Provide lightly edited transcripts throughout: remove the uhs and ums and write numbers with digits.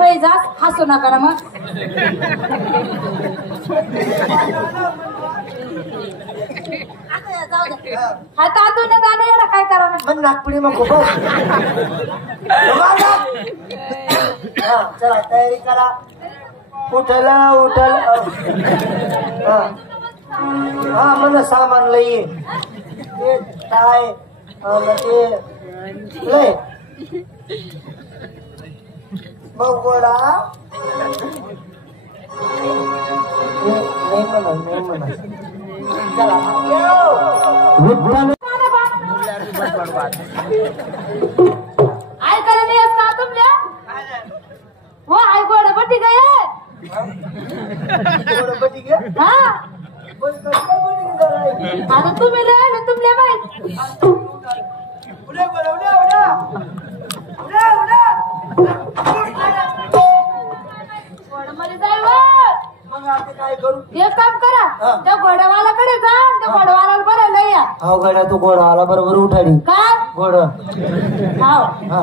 वय जास हसू नका ना मग. हा तांदूळ न दाणे याला काय करा ना मग नागपुडी मग खूप चला तयारी करा. उठला उठल हा मन सामान लई ते काय ते लय मग गोडा नाही म्हणा चला ऐकायला नाही येत का तुमल्या हो आई गोड बटी काय हा आता तुम्ही लय तुमल्या माहित मध्ये जाय मग आता काय करू. एक काम करा त्या घोड्यावालाकडे जा त्या घोडवाला बरं लय या. हो गड्या तू घोडा आला बरोबर उठाडी काय घोड हाव हा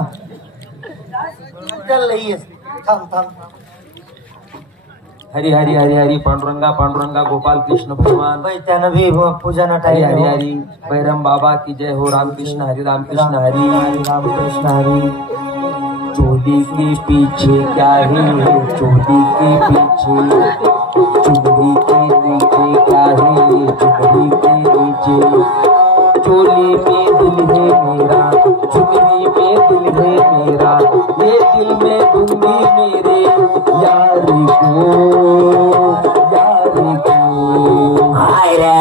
त्याला येस थांब थांब. हरी हरी हरी हरी पांडुरंगा पांडुरंगा गोपाल कृष्ण भगवान भाई त्यानं भी पूजा न हरी हरी हरी बैरम बाबा की जय हो. रामकृष्ण हरी रामकृष्ण हरी रामकृष्ण हरी. चोली के पीछे क्या है चोली के पीछे चुनरी के नीचे क्या है चुनरी के नीचे. चोली में दिल है मेरा चुनरी में दिल है मेरा ये दिल में दूंगी मेरे यार को यार को. हाय रे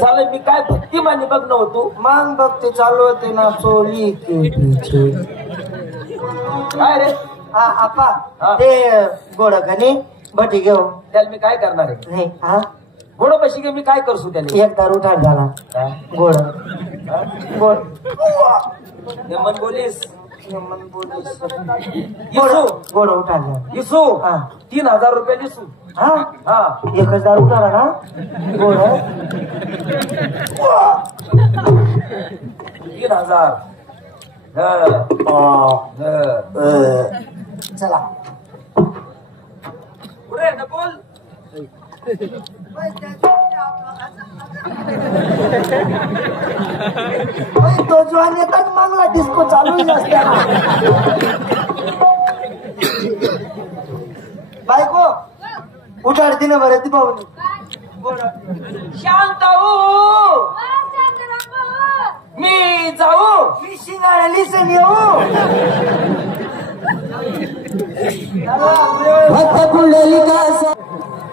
साले मी काय भक्ती मानी बघ नव्हतो. मान भक्ती चालू होते ना चोली के पीछे. काय रे हा आपा हा. ते गोड गणी बटी घेऊ त्याला मी काय करणार आहे. नाही हा घोडं पशी घे मी काय करसू त्याने. एक दारू उठाड झाला गोड गोड हे मन बोलीस गोड इसू गोड उठाड झाला इसू हा. 3000 रुपये दिसू. हा हा 1000 उठाला ना गोड 3000. चला पुढे ना बोल. तो जवान येतात मागला डिस्को चालू असते बायको उठाड तिने बरं ती पाहुणी शांत हो मी जाऊ. मी शिंगाळ्या लिसन येऊ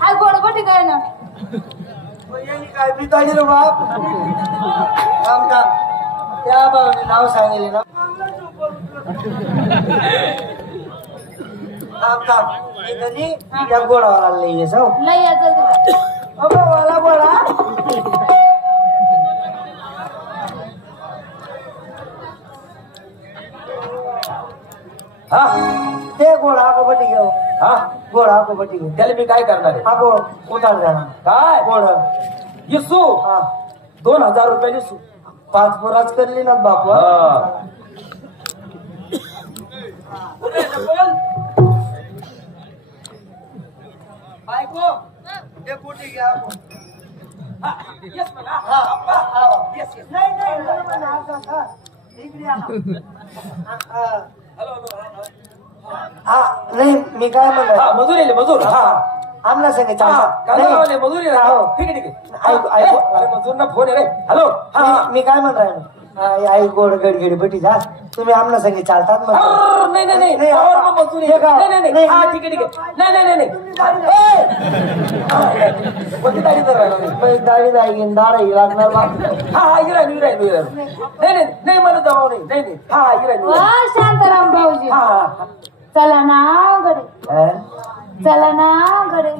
आई गोड बटी काय ना काय बिताडी रे बाप. काम काम त्या भावाने नाव सांगितले ना काम काम त्या गोडावाला लई जाऊ लय या जल्दी मला गोडा हा ते गोडा आगो बटी घेऊ हा गोडा आगो बटी घेऊ त्याला मी काय करणार आहे. आगो उतार झाला काय गोड इसू हा 2000 रुपये दिसू. 5 पोराच करली ना बापू हा. पुढे ना बोल. बायको ते पोटी घ्या हा, yes म्हणा. हा, अप्पा. Yes, yes. नाही नाही मला म्हणा, हा, इकडे या. Hello hello. हा नाही मी काय म्हणलं हा मजूर येईल मजूर. हा आमना सांगे कांदा मजूर येईल. हो. ठीक आहे ठीक ऐक, आहे. ऐक. अरे मजूरना फोन आहे रे. हॅलो. हा हा. मी काय म्हणून राहिलो आई गोड गडगडी बटी जा तुम्ही आमना संगे चालतात मग नाही नाही नाही नाही, गावावर मग मजूर येईल. हे गाव. नाही नाही नाही, नाही. हा ठीक आहे ठीक आहे. नाही नाही नाही नाही. कोणती दाढी तर राहिला. दाढी दाढी दाढी लागणार बाप हा हा इरायन इरायन इरायन. नाही नाही नाही मला दबाव नाही. नाही नाही. हा इरायन वा शांताराम भाऊजी हा हा. चला ना गडे चला ना गडे.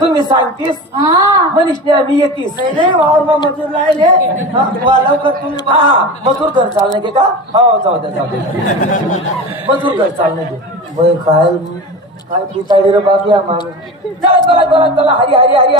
तुम्ही सांगतीस हा मनीषने आम्ही येतीस. नाही नाही वावर मजूर राहिले लवकर तुम्ही हा हा मजूर घर चालणे के का. हो जाऊ द्या जाऊ द्या. मजूर घर चालणे के. बाई काय काय पिताडी रे बाप या माणूस चला चला चला चला हरी हरी हरी.